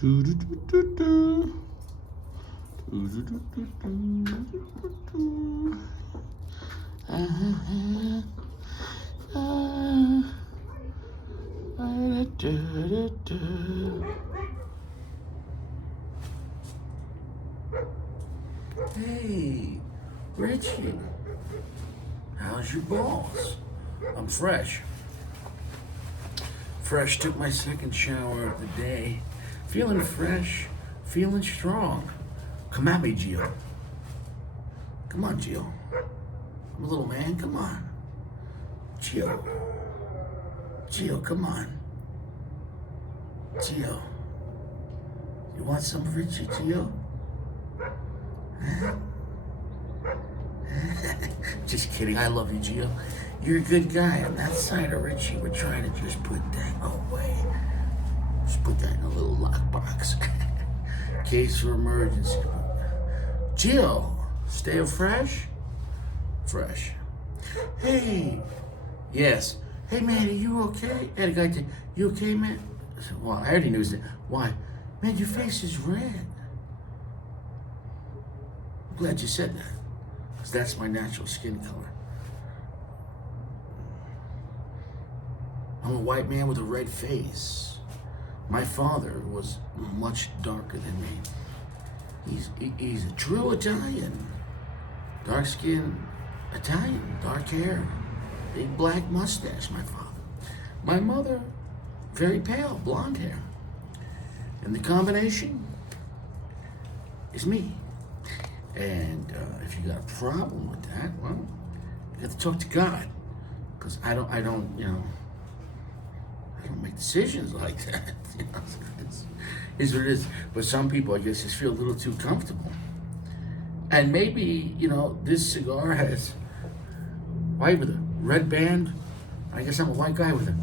Hey, Richie, how's your balls? I'm fresh. Fresh, took my second shower of the day. Feeling fresh, feeling strong. Come at me, Gio. Come on, Gio. I'm a little man, come on. Gio. Gio, come on. Gio. You want some Richie, Gio? Huh? Just kidding, I love you, Gio. You're a good guy. On that side of Richie, we're trying to just put that away. Just put that in a little lockbox. Case for emergency. Gio, stay fresh? Fresh. Hey. Yes. Hey, man, are you okay? I had a guy say, you okay, man? I said, well, I already knew that. Why? Man, your face is red. I'm glad you said that. Because that's my natural skin color. I'm a white man with a red face. My father was much darker than me. He's a true Italian. Dark skin, Italian, dark hair, big black mustache, my father. My mother, very pale, blonde hair. And the combination is me. And if you got a problem with that, well, you got to talk to God. Because I don't make decisions like that. You know, it's what it is. But some people, I guess, just feel a little too comfortable. And maybe, this cigar has white with a red band. I guess I'm a white guy with a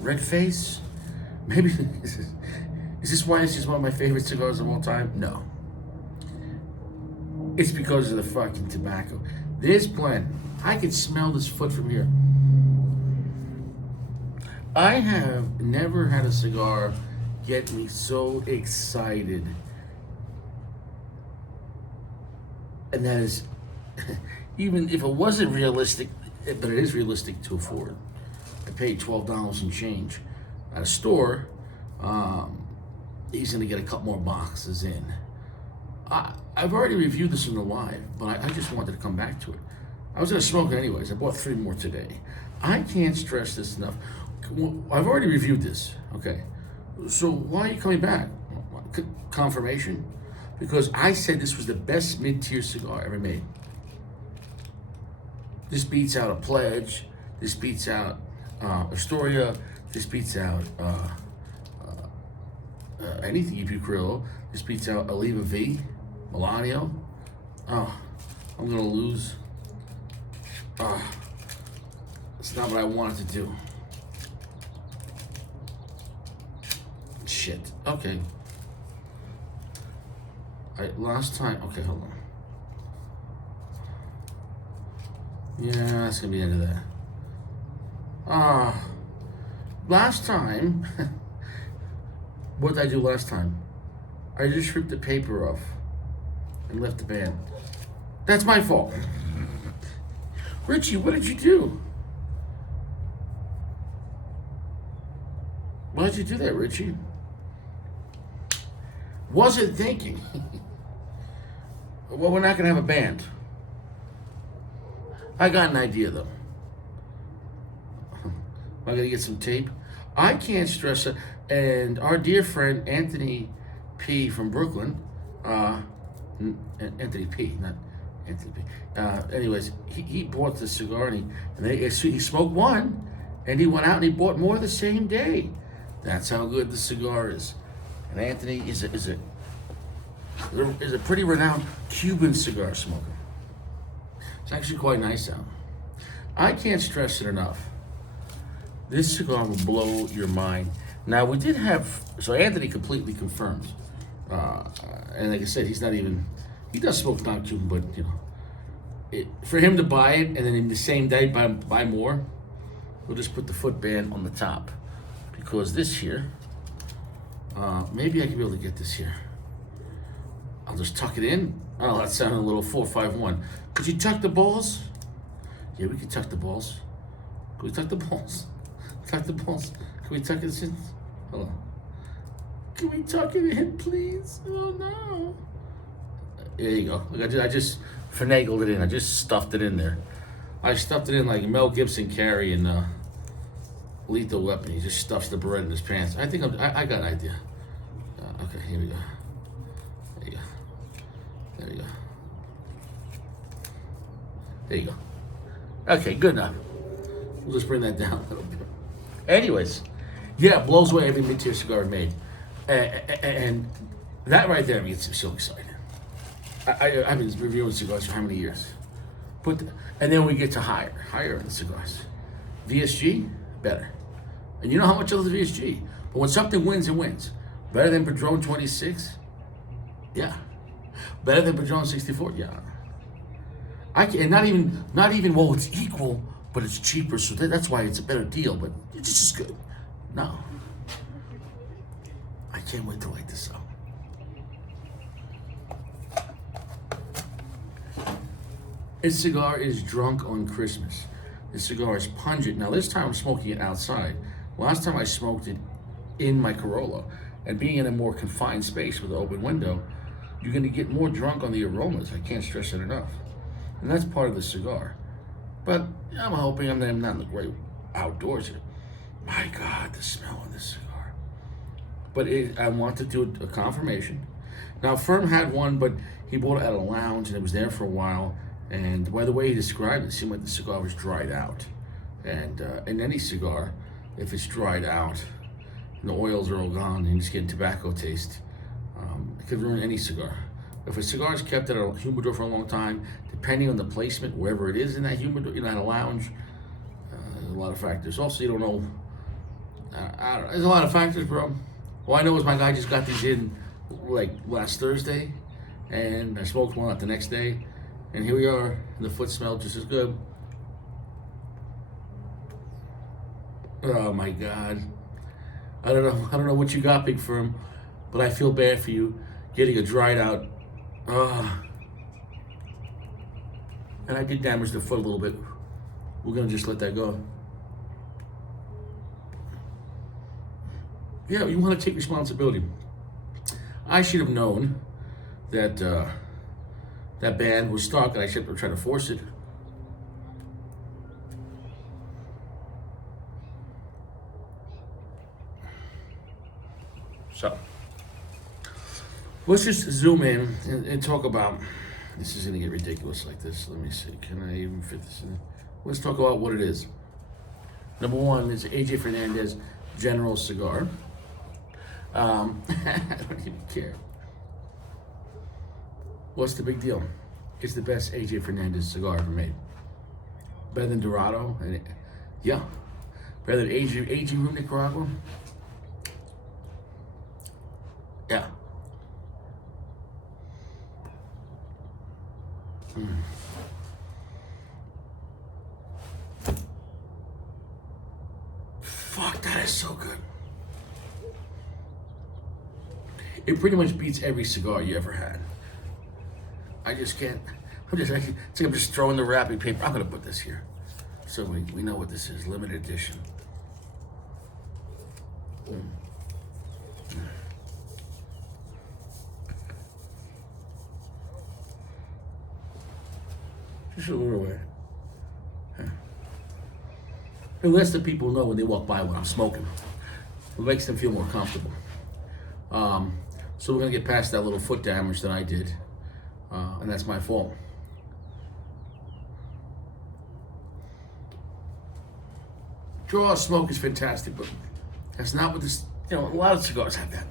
red face. Maybe, is this why it's just one of my favorite cigars of all time? No. It's because of the fucking tobacco. This blend, I can smell this foot from here. I have never had a cigar get me so excited. And that is, even if it wasn't realistic, but it is realistic to afford. I paid $12 and change at a store. He's gonna get a couple more boxes in. I've already reviewed this in the live, but I just wanted to come back to it. I was gonna smoke it anyways. I bought 3 more today. I can't stress this enough. I've already reviewed this, okay? So why are you coming back? Confirmation? Because I said this was the best mid-tier cigar ever made. This beats out a Pledge. This beats out Astoria. This beats out anything EP Criollo. This beats out Oliva V, Melanio. Oh, I'm gonna lose. It's not what I wanted to do. Shit. Okay. Last time. Okay, hold on. Yeah, that's gonna be the end of that. Last time. What did I do last time? I just ripped the paper off and left the band. That's my fault. Richie, what did you do? Why did you do that, Richie? Wasn't thinking. Well, we're not gonna have a band. I got an idea though. Am I gonna get some tape? I can't stress it. And our dear friend Anthony P from Brooklyn, Anthony P, not Anthony P. Anyways, he bought the cigar and he smoked one, and he went out and he bought more the same day. That's how good the cigar is. And Anthony is a pretty renowned Cuban cigar smoker. It's actually quite nice out. I can't stress it enough. This cigar will blow your mind. Now we did have, so Anthony completely confirms. And like I said, he does smoke non-Cuban, but for him to buy it and then in the same day buy more, we'll just put the foot band on the top. Because this here, Maybe I could be able to get this here. I'll just tuck it in. Oh, that sounded a little 4-5-1. Could you tuck the balls? Yeah, we can tuck the balls. Can we tuck the balls? Tuck the balls. Can we tuck it in? Hold on. Can we tuck it in, please? Oh, no. There you go. Look, I just finagled it in. I just stuffed it in there. I stuffed it in like Mel Gibson carry in Lethal Weapon. He just stuffs the bread in his pants. I think I got an idea. Okay, here we go. There you go. There you go. There you go. Okay, good enough. We'll just bring that down a little bit. Anyways, yeah, it blows away every mid-tier cigar I've made. And that right there gets me so excited. I've been reviewing cigars for how many years? And then we get to higher in the cigars. VSG, better. And you know how much I love the VSG. But when something wins, it wins. Better than Padron 26? Yeah. Better than Padron 64? Yeah. And not even, well, it's equal, but it's cheaper, so that's why it's a better deal, but it's just as good. No. I can't wait to light this up. This cigar is drunk on Christmas. This cigar is pungent. Now this time I'm smoking it outside. Last time I smoked it in my Corolla. And being in a more confined space with an open window, you're gonna get more drunk on the aromas. I can't stress it enough. And that's part of the cigar. But I'm hoping I'm not in the great outdoors here. My God, the smell of this cigar. But I want to do a confirmation. Now, Firm had one, but he bought it at a lounge and it was there for a while. And by the way he described it, it seemed like the cigar was dried out. And in any cigar, if it's dried out and the oils are all gone and you just get tobacco taste, it could ruin any cigar. If a cigar is kept at a humidor for a long time, depending on the placement, wherever it is in that humidor, at a lounge, there's a lot of factors. Also, you don't know, I don't know, there's a lot of factors, bro. All I know is my guy just got these in like last Thursday, and I smoked one out the next day, and here we are, and the foot smelled just as good. Oh my God. I don't know what you got, Big Firm, but I feel bad for you getting a dried out. And I did damage the foot a little bit. We're gonna just let that go. Yeah, you want to take responsibility. I should have known that that band was stuck, and I should have tried to force it. So let's just zoom in and talk about. This is gonna get ridiculous like this. Let me see. Can I even fit this in? Let's talk about what it is. Number one is AJ Fernandez General Cigar. I don't even care. What's the big deal? It's the best AJ Fernandez cigar ever made. Better than Dorado, and yeah. Better than AG Room Nicaragua. Yeah. Fuck, that is so good. It pretty much beats every cigar you ever had. I just can't. It's like I'm just throwing the wrapping paper. I'm gonna put this here, so we know what this is. Limited edition. Just a little way. Unless the people know when they walk by when I'm smoking, it makes them feel more comfortable. So we're gonna get past that little foot damage that I did, and that's my fault. Draw smoke is fantastic, but that's not what this. A lot of cigars have that.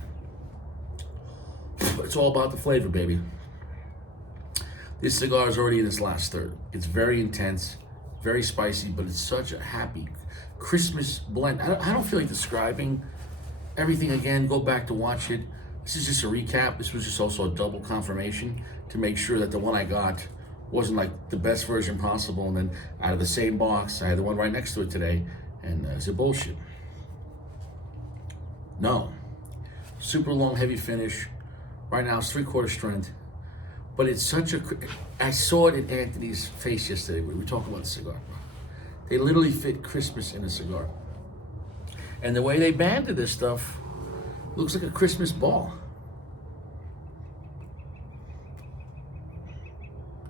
But it's all about the flavor, baby. This cigar is already in its last third. It's very intense, very spicy, but it's such a happy Christmas blend. I don't feel like describing everything again. Go back to watch it. This is just a recap. This was just also a double confirmation to make sure that the one I got wasn't like the best version possible. And then out of the same box, I had the one right next to it today, and it's a bullshit. No. super long, heavy finish. Right now it's 3/4 strength, but it's such a. I saw it in Anthony's face yesterday when we were talking about the cigar. They literally fit Christmas in a cigar, and the way they banded this stuff looks like a Christmas ball.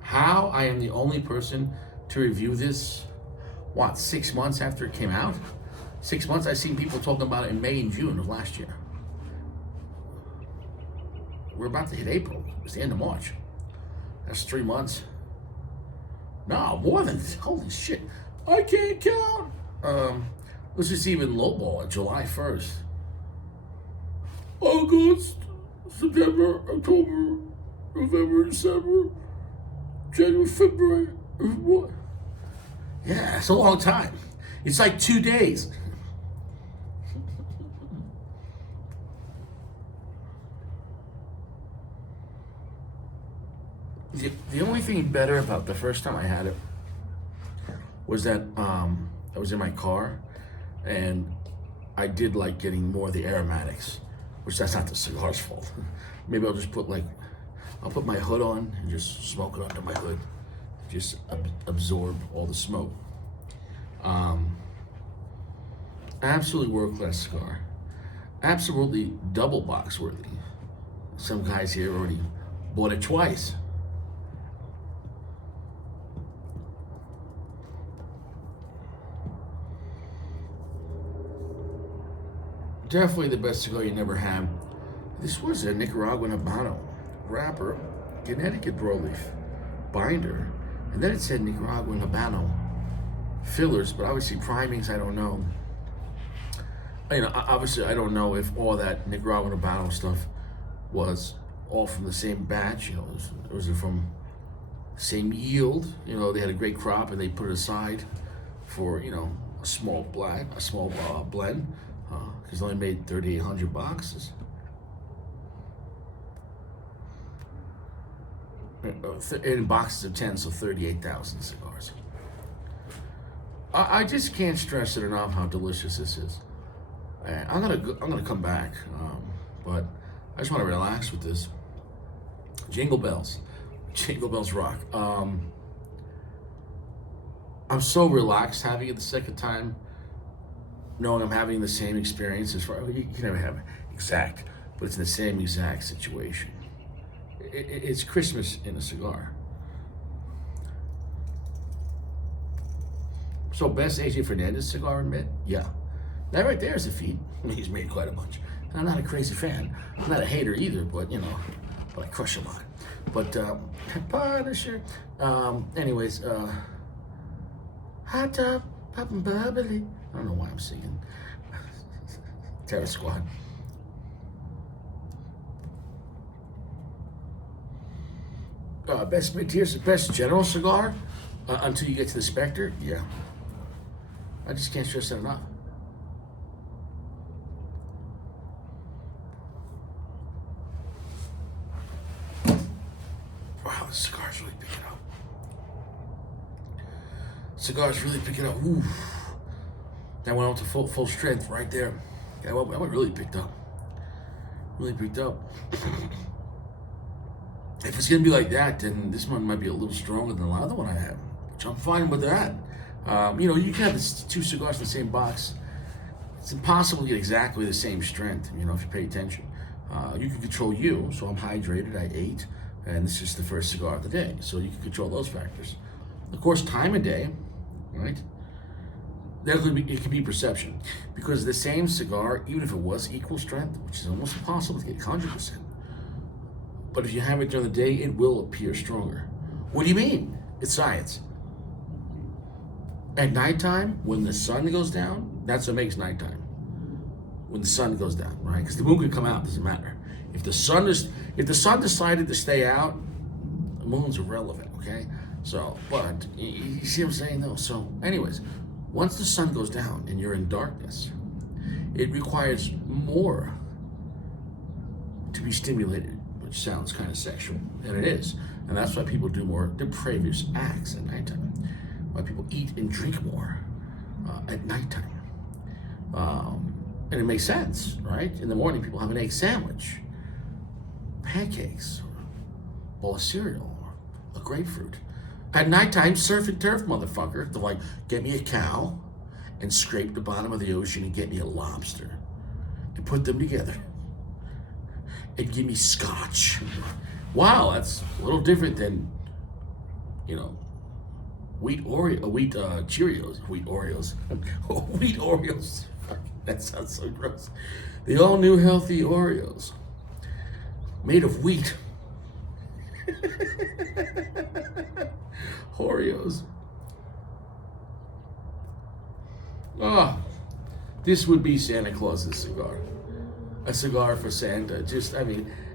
How I am the only person to review this, 6 months after it came out? 6 months, I've seen people talking about it in May and June of last year. We're about to hit April. It's the end of March. That's 3 months. No, more than, holy shit. I can't count. Let's just even lowball at July 1st. August, September, October, November, December, January, February, what? Yeah, it's a long time. It's like 2 days. The only thing better about the first time I had it was that I was in my car and I did like getting more of the aromatics, which that's not the cigar's fault. Maybe I'll just I'll put my hood on and just smoke it under my hood. Just absorb all the smoke. Absolutely world-class cigar. Absolutely double box worthy. Some guys here already bought it twice. Definitely the best cigar you never had. This was a Nicaraguan Habano wrapper, Connecticut broadleaf binder, and then it said Nicaraguan Habano fillers, but obviously primings, I don't know. Obviously I don't know if all that Nicaraguan Habano stuff was all from the same batch. Was it from the same yield? They had a great crop and they put it aside for a small blend, because they only made 3,800 boxes. In boxes of 10, so 38,000 cigars. I just can't stress it enough how delicious this is. I'm gonna come back, but I just want to relax with this. Jingle bells rock. I'm so relaxed having it the second time, knowing I'm having the same experience as far. You can never have exact, but it's in the same exact situation. It's Christmas in a cigar. So best AJ Fernandez cigar in Mint? Yeah. That right there is a feat. He's made quite a bunch. And I'm not a crazy fan. I'm not a hater either, but but I crush him on. But Punisher. Anyways, hot top, poppin' bubbly. I don't know why I'm singing. Terror Squad. Best mid-tier, best general cigar until you get to the Spectre. Yeah. I just can't stress that enough. Wow, the cigar's really picking up. Cigar's really picking up. Ooh. That went on to full strength right there. Yeah, that went really picked up. Really picked up. If it's gonna be like that, then this one might be a little stronger than the other one I had, which I'm fine with that. You can have two cigars in the same box. It's impossible to get exactly the same strength, if you pay attention. You can control you, so I'm hydrated, I ate, and this is the first cigar of the day, so you can control those factors. Of course, time of day, right? It can be perception, because the same cigar, even if it was equal strength, which is almost impossible to get 100%, but if you have it during the day, it will appear stronger. What do you mean? It's science. At nighttime, when the sun goes down, that's what makes nighttime. When the sun goes down, right? Because the moon could come out, doesn't matter. If the sun decided to stay out, the moon's irrelevant, okay? So, but you see what I'm saying though? So, anyways, once the sun goes down and you're in darkness, it requires more to be stimulated, which sounds kind of sexual, and it is. And that's why people do more depravious acts at nighttime. Why people eat and drink more at nighttime. And it makes sense, right? In the morning, people have an egg sandwich, pancakes, or a bowl of cereal, or a grapefruit. At nighttime, surf and turf, motherfucker. They're like, get me a cow and scrape the bottom of the ocean and get me a lobster and put them together and give me scotch. Wow, that's a little different than, wheat Cheerios, wheat Oreos, wheat Oreos. That sounds so gross. The all new healthy Oreos, made of wheat. Oreos. Oh, this would be Santa Claus's cigar. A cigar for Santa.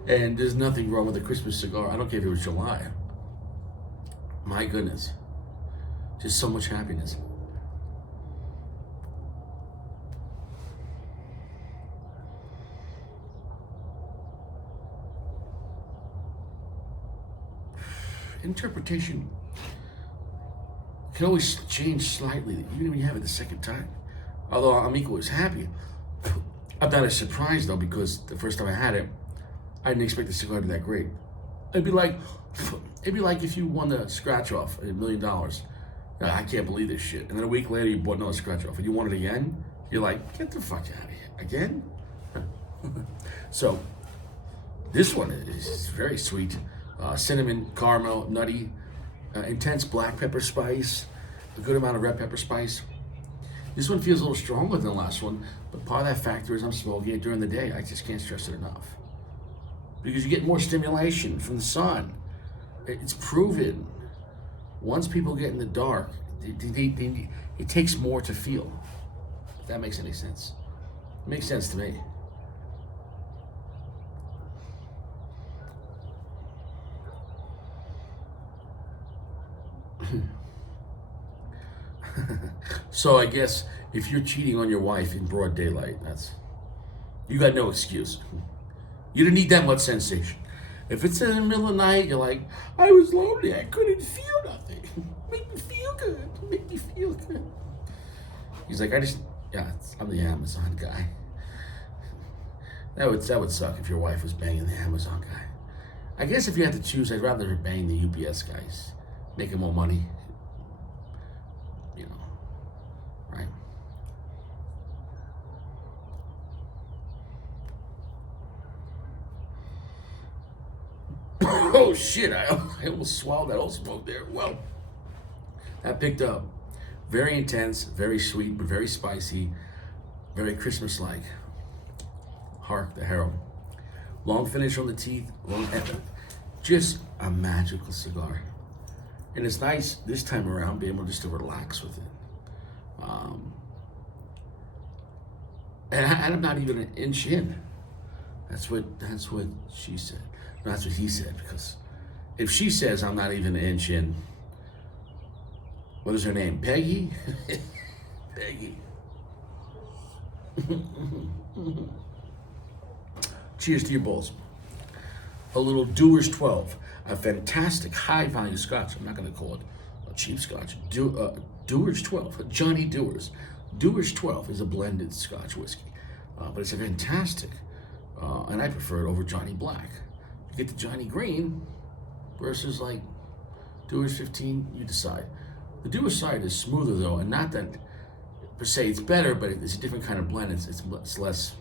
And there's nothing wrong with a Christmas cigar. I don't care if it was July. My goodness. Just so much happiness. Interpretation can always change slightly, even when you have it the second time. Although I'm equally as happy. I'm not as surprised though, because the first time I had it, I didn't expect the cigar to be that great. It'd be like if you won the scratch off $1 million. I can't believe this shit. And then a week later, you bought another scratch off, and you won it again. You're like, get the fuck out of here again. So this one is very sweet. Cinnamon, caramel, nutty, intense black pepper spice, a good amount of red pepper spice. This one feels a little stronger than the last one, but part of that factor is I'm smoking it during the day. I just can't stress it enough. Because you get more stimulation from the sun. It's proven. Once people get in the dark, it takes more to feel. If that makes any sense. It makes sense to me. So I guess if you're cheating on your wife in broad daylight, you got no excuse. You don't need that much sensation. If it's in the middle of the night, you're like, I was lonely, I couldn't feel nothing. Make me feel good. Make me feel good. He's like, I'm the Amazon guy. That would suck if your wife was banging the Amazon guy. I guess if you had to choose, I'd rather bang the UPS guys, making more money. Right? Oh shit, I almost swallowed that old smoke there. Well, that picked up. Very intense, very sweet, but very spicy, very Christmas-like. Hark the herald. Long finish on the teeth, just a magical cigar. And it's nice this time around being able just to relax with it. And I'm not even an inch in. That's what she said. That's what he said, because if she says I'm not even an inch in, what is her name? Peggy? Peggy. Cheers to your balls. A little Dewar's 12, a fantastic high-value scotch. I'm not going to call it a cheap scotch. Dewar's 12, Johnny Dewar's. Dewar's 12 is a blended scotch whiskey, but it's a fantastic, and I prefer it over Johnny Black. You get the Johnny Green versus like Dewar's 15, you decide. The Dewar's side is smoother though, and not that per se it's better, but it's a different kind of blend. It's less,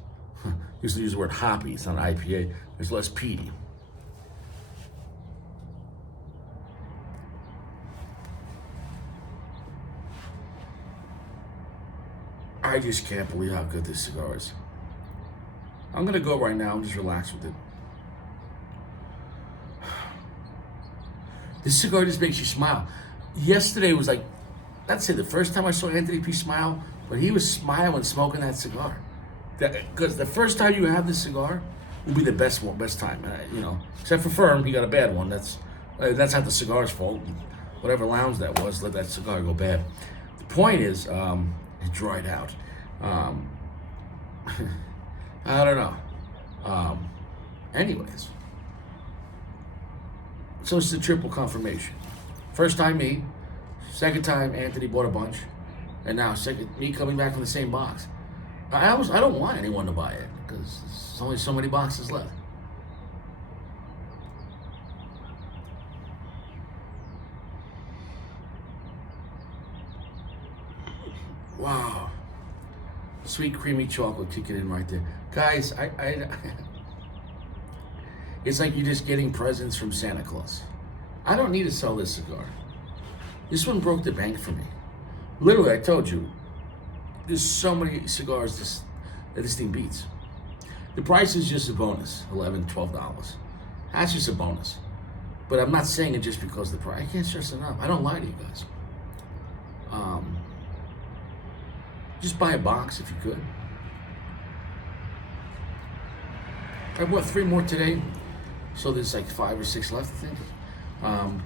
usually use the word hoppy, it's not IPA, there's less peaty. I just can't believe how good this cigar is. I'm gonna go right now and just relax with it. This cigar just makes you smile. Yesterday was like, I'd say the first time I saw Anthony P. smile, but he was smiling smoking that cigar. Because the first time you have this cigar will be the best time. Except for Firm, he got a bad one. That's not the cigar's fault. Whatever lounge that was, let that cigar go bad. The point is, it dried out. I don't know. Anyways. So it's the triple confirmation. First time me, second time Anthony bought a bunch, and now second me coming back from the same box. I don't want anyone to buy it because there's only so many boxes left. Wow. Sweet creamy chocolate kicking in right there. Guys, it's like you're just getting presents from Santa Claus. I don't need to sell this cigar. This one broke the bank for me. Literally, I told you, there's so many cigars that this thing beats. The price is just a bonus, $11, $12. That's just a bonus. But I'm not saying it just because of the price. I can't stress enough. I don't lie to you guys. Just buy a box if you could. I bought 3 more today, so there's like 5 or 6 left, I think.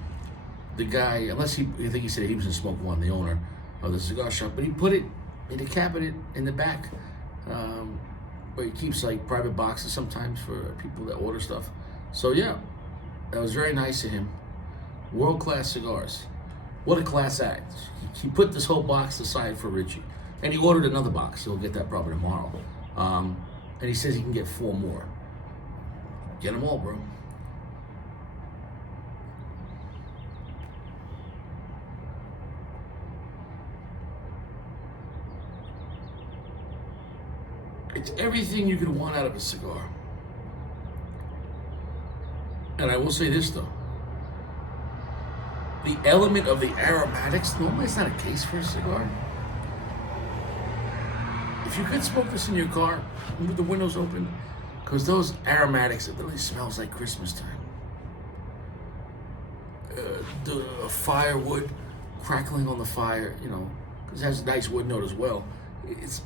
The guy, I think he said he was gonna smoke one, the owner of the cigar shop, but he put it in a cabinet in the back, where he keeps like private boxes sometimes for people that order stuff. So yeah, that was very nice of him. World-class cigars. What a class act. He put this whole box aside for Richie. And he ordered another box. He'll get that probably tomorrow. And he says he can get 4 more. Get them all, bro. It's everything you could want out of a cigar. And I will say this, though. The element of the aromatics, normally it's not a case for a cigar. If you could smoke this in your car with the windows open, because those aromatics, it really smells like Christmas time. The firewood crackling on the fire, you know, because it has a nice wood note as well. It's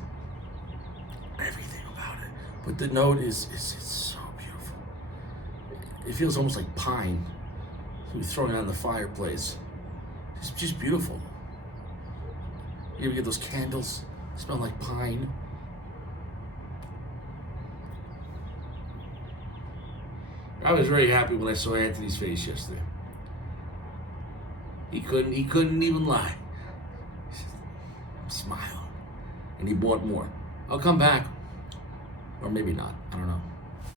everything about it. But the note is so beautiful. It feels almost like pine. So we're throwing it on the fireplace. It's just beautiful. You ever get those candles? Smell like pine. I was very happy when I saw Anthony's face yesterday. He couldn't even lie. Smile. And he bought more. I'll come back. Or maybe not. I don't know.